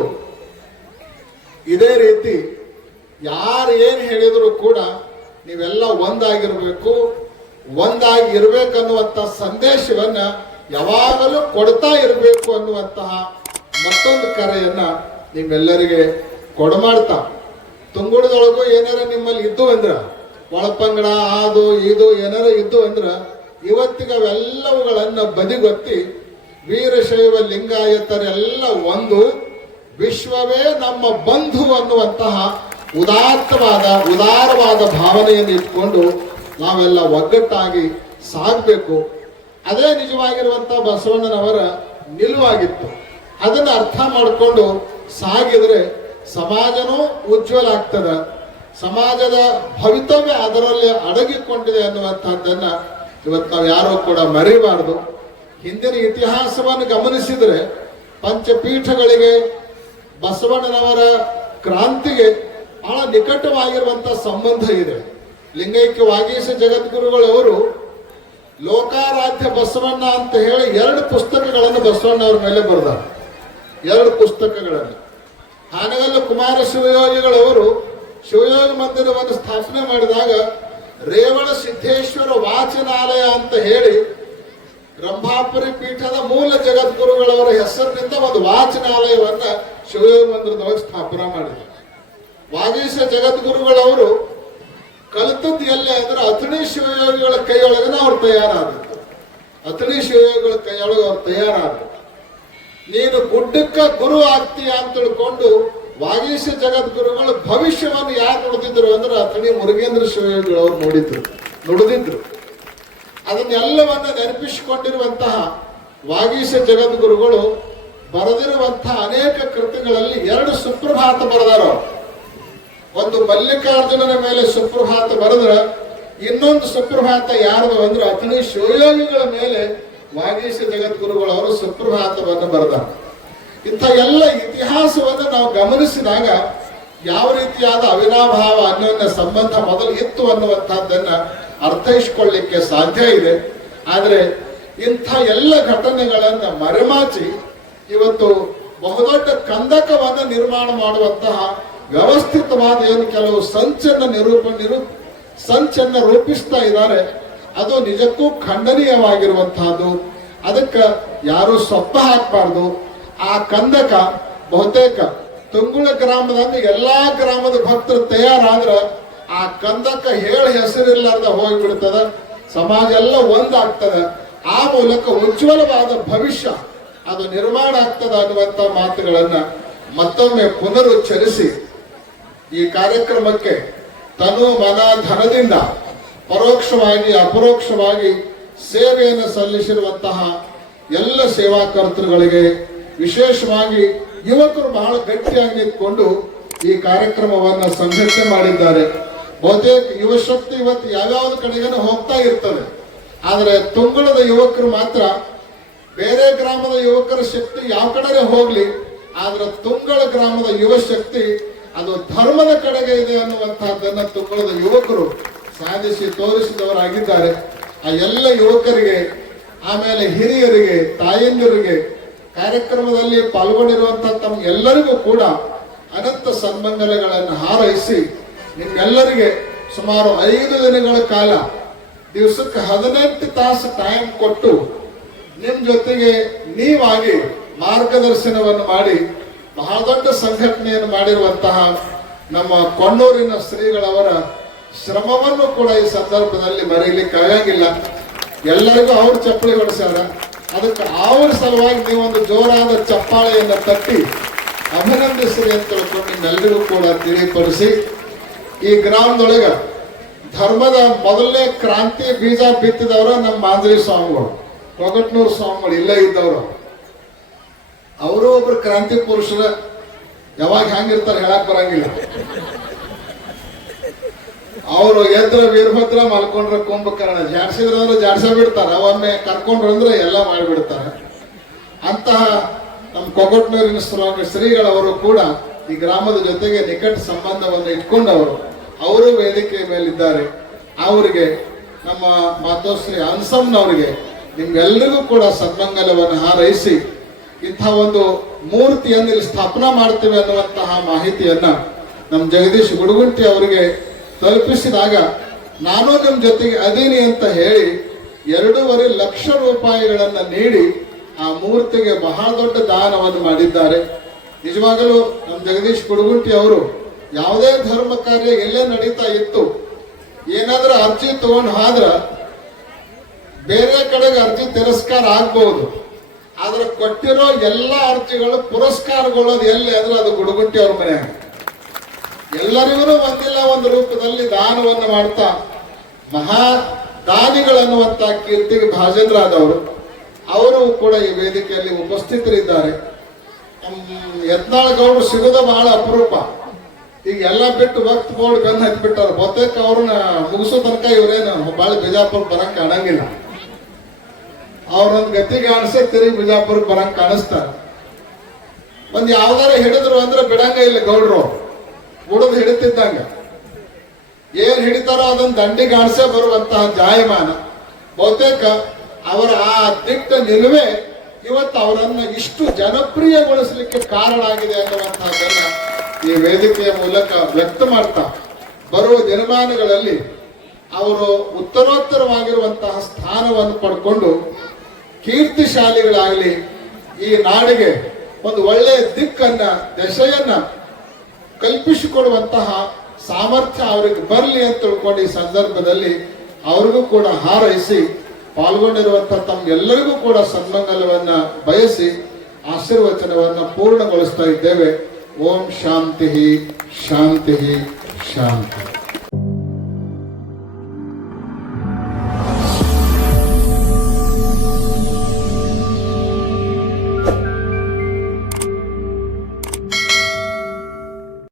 ಇದೇ ರೀತಿ ಯಾರು ಏನು ಹೇಳಿದ್ರು ಕೂಡ ನೀವೆಲ್ಲ ಒಂದಾಗಿರ್ಬೇಕು, ಒಂದಾಗಿ ಇರ್ಬೇಕನ್ನುವಂಥ ಸಂದೇಶವನ್ನ ಯಾವಾಗಲೂ ಕೊಡ್ತಾ ಇರಬೇಕು ಅನ್ನುವಂತಹ ಮತ್ತೊಂದು ಕರೆಯನ್ನ ನಿಮ್ಮೆಲ್ಲರಿಗೆ ಕೊಡಮಾಡ್ತಾ, ತುಂಗುಳದೊಳಗೂ ಏನಾರ ನಿಮ್ಮಲ್ಲಿ ಇದ್ದು ಅಂದ್ರ, ಒಳಪಂಗಡ ಅದು ಇದು ಏನಾರ ಇದ್ದು ಅಂದ್ರ ಇವತ್ತಿಗೆ ಅವೆಲ್ಲವುಗಳನ್ನ ಬದಿಗೊತ್ತಿ ವೀರಶೈವ ಲಿಂಗಾಯತರೆಲ್ಲ ಒಂದು, ವಿಶ್ವವೇ ನಮ್ಮ ಬಂಧು ಅನ್ನುವಂತಹ ಉದಾರವಾದ ಭಾವನೆಯನ್ನು ಇಟ್ಕೊಂಡು ನಾವೆಲ್ಲ ಒಗ್ಗಟ್ಟಾಗಿ ಸಾಗಬೇಕು. ಅದೇ ನಿಜವಾಗಿರುವಂತ ಬಸವಣ್ಣನವರ ನಿಲುವಾಗಿತ್ತು. ಅದನ್ನ ಅರ್ಥ ಮಾಡಿಕೊಂಡು ಸಾಗಿದ್ರೆ ಸಮಾಜನೂ ಉಜ್ವಲ ಆಗ್ತದ, ಸಮಾಜದ ಭವಿತವ್ಯ ಅದರಲ್ಲಿ ಅಡಗಿಕೊಂಡಿದೆ ಅನ್ನುವಂಥದ್ದನ್ನ ಇವತ್ತು ನಾವು ಯಾರೂ ಕೂಡ ಮರಿಬಾರದು. ಹಿಂದಿನ ಇತಿಹಾಸವನ್ನು ಗಮನಿಸಿದರೆ ಪಂಚಪೀಠಗಳಿಗೆ ಬಸವಣ್ಣನವರ ಕ್ರಾಂತಿಗೆ ಬಹಳ ನಿಕಟವಾಗಿರುವಂತ ಸಂಬಂಧ ಇದೆ. ಲಿಂಗೈಕ್ಯ ವಾಗೀಶ ಜಗದ್ಗುರುಗಳವರು ಲೋಕಾರಾಧ್ಯ ಬಸವಣ್ಣ ಅಂತ ಹೇಳಿ 2 ಪುಸ್ತಕಗಳನ್ನು ಬಸವಣ್ಣವ್ರ ಮೇಲೆ ಬರೆದಾರೆ. 2 ಪುಸ್ತಕಗಳನ್ನು. ಹಾನಗಲ್ಲು ಕುಮಾರ ಶಿವಯೋಗಿಗಳವರು ಶಿವಯೋಗಿ ಮಂದಿರವನ್ನು ಸ್ಥಾಪನೆ ಮಾಡಿದಾಗ ರೇವಣ ಸಿದ್ದೇಶ್ವರ ವಾಚನಾಲಯ ಅಂತ ಹೇಳಿ ರಂಭಾಪುರಿ ಪೀಠದ ಮೂಲ ಜಗದ್ಗುರುಗಳವರ ಹೆಸರಿನಿಂದ ಒಂದು ವಾಚನಾಲಯವನ್ನ ಶಿವಯೋಗಿ ಮಂದಿರದೊಳಗೆ ಸ್ಥಾಪನೆ ಮಾಡಿದರು. ವಾಗೀಶ ಜಗದ್ಗುರುಗಳವರು ಕಲಿತದ್ದು ಎಲ್ಲಿ ಅಂದ್ರೆ ಅಥಣಿ ಶಿವಯೋಗಿಗಳ ಕೈಯೊಳಗನ ಅವ್ರು ತಯಾರಾದದ್ದು. ಅಥಣಿ ಶಿವಯೋಗಿಗಳ ಕೈಯೊಳಗೆ ಅವ್ರು ತಯಾರಾದ್ರು. ನೀನು ಗುಡ್ಡಕ್ಕ ಗುರು ಆಗ್ತೀಯ ಅಂತ ತಿಳ್ಕೊಂಡು ವಾಗೀಶ ಜಗದ್ಗುರುಗಳು ಭವಿಷ್ಯವನ್ನು ಯಾರು ನುಡಿದಿದ್ರು ಅಂದ್ರೆ ಅಥಣಿ ಮುರುಗೇಂದ್ರ ಶಿವಯೋಗಿಗಳು ಅವ್ರು ನುಡಿದಿದ್ರು. ಅದನ್ನೆಲ್ಲವನ್ನ ನೆನಪಿಸಿಕೊಂಡಿರುವಂತಹ ವಾಗೀಶ ಜಗದ್ಗುರುಗಳು ಬರೆದಿರುವಂತಹ ಅನೇಕ ಕೃತಿಗಳಲ್ಲಿ 2 ಸುಪ್ರಭಾತ ಬರೆದಾರ. ಒಂದು ಮಲ್ಲಿಕಾರ್ಜುನನ ಮೇಲೆ ಸುಪ್ರಭಾತ ಬರೆದ್ರ, ಇನ್ನೊಂದು ಸುಪ್ರಭಾತ ಯಾರ್ದು ಅಂದ್ರೆ ಅಥಣಿ ಶಿವಯೋಗಿಗಳ ಮೇಲೆ ವಾಗೀಶ ಜಗದ್ಗುರುಗಳು ಅವರು ಸುಪ್ರಭಾತವನ್ನು ಬರೆದಾರ. ಇಂಥ ಎಲ್ಲ ಇತಿಹಾಸವನ್ನು ನಾವು ಗಮನಿಸಿದಾಗ ಯಾವ ರೀತಿಯಾದ ಅವಿನಾಭಾವ ಅನ್ಯೋನ್ಯ ಸಂಬಂಧ ಮೊದಲು ಇತ್ತು ಅನ್ನುವಂಥದ್ದನ್ನ ಅರ್ಥೈಸಿಕೊಳ್ಳಿಕ್ಕೆ ಸಾಧ್ಯ ಇದೆ. ಆದರೆ ಇಂಥ ಎಲ್ಲ ಘಟನೆಗಳನ್ನ ಮರೆಮಾಚಿ ಇವತ್ತು ಬಹುದೊಡ್ಡ ಕಂದಕವನ್ನು ನಿರ್ಮಾಣ ಮಾಡುವಂತಹ ವ್ಯವಸ್ಥಿತವಾದ ಏನು ಕೆಲವು ಸಂಚನ್ನ ರೂಪಿಸ್ತಾ ಇದ್ದಾರೆ, ಅದು ನಿಜಕ್ಕೂ ಖಂಡನೀಯವಾಗಿರುವಂತಹದ್ದು. ಅದಕ್ಕೆ ಯಾರು ಸೊಪ್ಪ ಹಾಕಬಾರ್ದು. ಆ ಕಂದಕ ಬಹುತೇಕ ತುಂಗುಳ ಗ್ರಾಮದಲ್ಲಿ ಎಲ್ಲಾ ಗ್ರಾಮದ ಭಕ್ತರು ತಯಾರಾದ್ರ ಆ ಕಂದಕ ಹೇಳಿ ಹೆಸರಿಲ್ಲಾರ್ದ ಹೋಗಿಬಿಡ್ತದ, ಸಮಾಜ ಎಲ್ಲ ಒಂದಾಗ್ತದ. ಆ ಮೂಲಕ ಉಜ್ವಲವಾದ ಭವಿಷ್ಯ ಅದು ನಿರ್ಮಾಣ ಆಗ್ತದ ಅನ್ನುವಂತ ಮಾತುಗಳನ್ನ ಮತ್ತೊಮ್ಮೆ ಪುನರುಚ್ಚರಿಸಿ ಈ ಕಾರ್ಯಕ್ರಮಕ್ಕೆ ತನು ಮನ ಧನದಿಂದ ಪರೋಕ್ಷವಾಗಿ ಅಪರೋಕ್ಷವಾಗಿ ಸೇವೆಯನ್ನು ಸಲ್ಲಿಸಿರುವಂತಹ ಎಲ್ಲ ಸೇವಾಕರ್ತರುಗಳಿಗೆ, ವಿಶೇಷವಾಗಿ ಯುವಕರು ಬಹಳ ಗಟ್ಟಿಯಾಗಿ ನಿಂತ್ಕೊಂಡು ಈ ಕಾರ್ಯಕ್ರಮವನ್ನ ಸಂಘಟನೆ ಮಾಡಿದ್ದಾರೆ. ಬಹುತೇಕ ಯುವಶಕ್ತಿ ಇವತ್ತು ಯಾವ್ಯಾವ ಕಡೆಗೇನೋ ಹೋಗ್ತಾ ಇರ್ತದೆ. ಆದರೆ ತುಂಗುಳದ ಯುವಕರು ಮಾತ್ರ, ಬೇರೆ ಗ್ರಾಮದ ಯುವಕರ ಶಕ್ತಿ ಯಾವ ಕಡೆ ಹೋಗ್ಲಿ, ಆದ್ರೆ ತುಂಗಳ ಗ್ರಾಮದ ಯುವ ಶಕ್ತಿ ಅದು ಧರ್ಮದ ಕಡೆಗೆ ಇದೆ ಅನ್ನುವಂತಹದ್ದನ್ನ ತುಂಗುಳದ ಯುವಕರು ಸಾಧಿಸಿ ತೋರಿಸಿದವರಾಗಿದ್ದಾರೆ. ಆ ಎಲ್ಲ ಯುವಕರಿಗೆ, ಆಮೇಲೆ ಹಿರಿಯರಿಗೆ, ತಾಯಂದಿರಿಗೆ, ಕಾರ್ಯಕ್ರಮದಲ್ಲಿ ಪಾಲ್ಗೊಂಡಿರುವಂತಹ ತಮ್ಮ ಎಲ್ಲರಿಗೂ ಕೂಡ ಅನಂತ ಸನ್ಮಂಗಲಗಳನ್ನು ಹಾರೈಸಿ ನಿಮ್ಮೆಲ್ಲರಿಗೆ ಸುಮಾರು 5 ದಿನಗಳ ಕಾಲ ದಿವಸಕ್ಕೆ 18 ತಾಸು ಟೈಮ್ ಕೊಟ್ಟು ನಿಮ್ ಜೊತೆಗೆ ನೀವಾಗಿ ಮಾರ್ಗದರ್ಶನವನ್ನು ಮಾಡಿ ಬಹಳ ದೊಡ್ಡ ಸಂಘಟನೆಯನ್ನು ಮಾಡಿರುವಂತಹ ನಮ್ಮ ಕೊಣ್ಣೂರಿನ ಶ್ರೀಗಳವರ ಶ್ರಮವನ್ನು ಕೂಡ ಈ ಸಂದರ್ಭದಲ್ಲಿ ಮರೆಯಲಿಕ್ಕೆ ಆಗಂಗಿಲ್ಲ. ಎಲ್ಲರಿಗೂ ಅವ್ರ ಚಪ್ಪಳಿ ಹೊಡಿಸ್ಯಾರ. ಅದಕ್ಕೆ ಅವ್ರ ಸಲುವಾಗಿ ನೀವೊಂದು ಜೋರಾದ ಚಪ್ಪಾಳೆಯನ್ನು ತಟ್ಟಿ ಅಭಿನಂದಿಸ್ರಿ ಅಂತ ತಿಳ್ಕೊಂಡು ನಿಮ್ಮೆಲ್ಲರಿಗೂ ಕೂಡ ತಿಳಿಪಡಿಸಿ, ಈ ಗ್ರಾಮದೊಳಗ ಧರ್ಮದ ಮೊದಲನೇ ಕ್ರಾಂತಿ ಬೀಜ ಬಿತ್ತಿದವರು ನಮ್ಮ ಮಾಂದ್ರಿ ಸ್ವಾಮಿಗಳು, ಕೊಗಟ್ನೂರು ಸ್ವಾಮಿಗಳು ಇಲ್ಲೇ ಇದ್ದವರು. ಅವರು ಒಬ್ರು ಕ್ರಾಂತಿ ಪುರುಷರ. ಯಾವಾಗ ಹೆಂಗಿರ್ತಾರೆ ಹೇಳಕ್ ಬರಂಗಿಲ್ಲ. ಅವರು ಎದ್ರ ವೀರಭದ್ರ ಮಲ್ಕೊಂಡ್ರ ಕುಂಭಕರ್ಣ, ಜಾಡ್ಸಿದ್ರಂದ್ರೆ ಜಾಡ್ಸ ಬಿಡ್ತಾರ, ಒಮ್ಮೆ ಕರ್ಕೊಂಡ್ರು ಅಂದ್ರೆ ಎಲ್ಲ ಮಾಡಿಬಿಡ್ತಾರೆ. ಅಂತಹ ನಮ್ಮ ಕೊಗಟ್ನೂರಿನ ಶ್ರೀಗಳವರು ಕೂಡ ಈ ಗ್ರಾಮದ ಜೊತೆಗೆ ನಿಕಟ ಸಂಬಂಧವನ್ನು ಇಟ್ಕೊಂಡವರು. ಅವರು ವೇದಿಕೆಯ ಮೇಲಿದ್ದಾರೆ. ಅವರಿಗೆ ನಮ್ಮ ಮಾತೋಶ್ರೀ ಅನ್ಸಮ್ನವರಿಗೆ ನಿಮ್ಗೆಲ್ಲರಿಗೂ ಕೂಡ ಸನ್ಮಂಗಲವನ್ನು ಹಾರೈಸಿ ಇಂಥ ಒಂದು ಮೂರ್ತಿಯನ್ನು ಇಲ್ಲಿ ಸ್ಥಾಪನಾ ಮಾಡ್ತೇವೆ ಅನ್ನುವಂತಹ ಮಾಹಿತಿಯನ್ನ ನಮ್ಮ ಜಗದೀಶ್ ಗುಡುಗುಂಟಿ ಅವರಿಗೆ ತಲುಪಿಸಿದಾಗ ನಾನು ನಿಮ್ಮ ಜೊತೆಗೆ ಅದೀನಿ ಅಂತ ಹೇಳಿ 2.5 ಲಕ್ಷ ರೂಪಾಯಿಗಳನ್ನ ನೀಡಿ ಆ ಮೂರ್ತಿಗೆ ಬಹಳ ದೊಡ್ಡ ದಾನವನ್ನು ಮಾಡಿದ್ದಾರೆ. ನಿಜವಾಗಲೂ ನಮ್ಮ ಜಗದೀಶ್ ಗುಡುಗುಂಟಿ ಅವರು ಯಾವುದೇ ಧರ್ಮ ಕಾರ್ಯ ಎಲ್ಲೇ ನಡೀತಾ ಇತ್ತು, ಏನಾದ್ರೂ ಅರ್ಜಿ ತಗೊಂಡು ಆದ್ರ ಬೇರೆ ಕಡೆಗೆ ಅರ್ಜಿ ತಿರಸ್ಕಾರ ಆಗ್ಬಹುದು, ಆದ್ರೆ ಕೊಟ್ಟಿರೋ ಎಲ್ಲ ಅರ್ಜಿಗಳು ಪುರಸ್ಕಾರಗೊಳ್ಳೋದು ಎಲ್ಲಿ ಅಂದ್ರೆ ಅದು ಗುಡುಗುಂಟಿ ಅವ್ರ ಮನೆಯಾಗ. ಎಲ್ಲರಿಗೂ ಒಂದಿಲ್ಲ ಒಂದು ರೂಪದಲ್ಲಿ ದಾನವನ್ನು ಮಾಡ್ತಾ ಮಹಾ ದಾನಿಗಳನ್ನುವಂತ ಕೀರ್ತಿಗೆ ಭಾಜನರಾದವರು ಅವರು ಕೂಡ ಈ ವೇದಿಕೆಯಲ್ಲಿ ಉಪಸ್ಥಿತರಿದ್ದಾರೆ. ಯತ್ನಾಳ್ ಗೌಡ್ರು ಸಿಗೋದು ಬಹಳ ಅಪರೂಪ. ಈಗ ಎಲ್ಲ ಬಿಟ್ಟು ವಕ್ತ್ ಬೋರ್ಡ್ ಬೆನ್ನ ಹತ್ಬಿಟ್ಟಾರ. ಬಹುತೇಕ ಅವ್ರನ್ನ ಮುಗಿಸೋ ತನಕ ಇವ್ರೇನು ಬಾಳ ಬಿಜಾಪುರ ಬರಂಗ್ ಕಾಣಂಗಿಲ್ಲ. ಅವ್ರೊಂದ್ ಗತಿ ಕಾಣಿಸೇ ತಿರುಗಿ ಬಿಜಾಪುರ ಬರಂಗ್ ಕಾಣಿಸ್ತಾರ. ಒಂದ್ ಯಾವ್ದಾರ ಹಿಡಿದ್ರು ಅಂದ್ರೆ ಬಿಡಂಗ ಇಲ್ಲ ಗೌಡ್ರು, ಉಡದ್ ಹಿಡಿತಿದ್ದಂಗ. ಏನ್ ಹಿಡಿತಾರೋ ಅದನ್ನ ದಂಡಿ ಕಾಣಿಸೇ ಬರುವಂತಹ ಜಾಯಮಾನ. ಬಹುತೇಕ ಅವರ ಆ ದಿಟ್ಟ ನಿಲುವೆ ಇವತ್ತು ಅವರನ್ನ ಇಷ್ಟು ಜನಪ್ರಿಯಗೊಳಿಸಲಿಕ್ಕೆ ಕಾರಣ ಆಗಿದೆ ಅನ್ನುವಂತಹದ್ದನ್ನ ಈ ವೇದಿಕೆಯ ಮೂಲಕ ವ್ಯಕ್ತ ಮಾಡ್ತಾ, ಬರುವ ದಿನಮಾನಗಳಲ್ಲಿ ಅವರು ಉತ್ತರೋತ್ತರವಾಗಿರುವಂತಹ ಸ್ಥಾನವನ್ನು ಪಡ್ಕೊಂಡು ಕೀರ್ತಿಶಾಲಿಗಳಾಗಲಿ, ಈ ನಾಡಿಗೆ ಒಂದು ಒಳ್ಳೆಯ ದಿಕ್ಕನ್ನ ದಶೆಯನ್ನ ಕಲ್ಪಿಸಿಕೊಡುವಂತಹ ಸಾಮರ್ಥ್ಯ ಅವರಿಗೆ ಬರಲಿ ಅಂತ ತಿಳ್ಕೊಂಡು ಈ ಸಂದರ್ಭದಲ್ಲಿ ಅವ್ರಿಗೂ ಕೂಡ ಹಾರೈಸಿ ಪಾಲ್ಗೊಂಡಿರುವಂತಹ ತಮ್ಗೆಲ್ಲರಿಗೂ ಕೂಡ ಸನ್ಮಂಗಲವನ್ನ ಬಯಸಿ ಆಶೀರ್ವಚನವನ್ನ ಪೂರ್ಣಗೊಳಿಸ್ತಾ ಇದ್ದೇವೆ. ಓಂ ಶಾಂತಿ ಶಾಂತಿ ಶಾಂತಿ.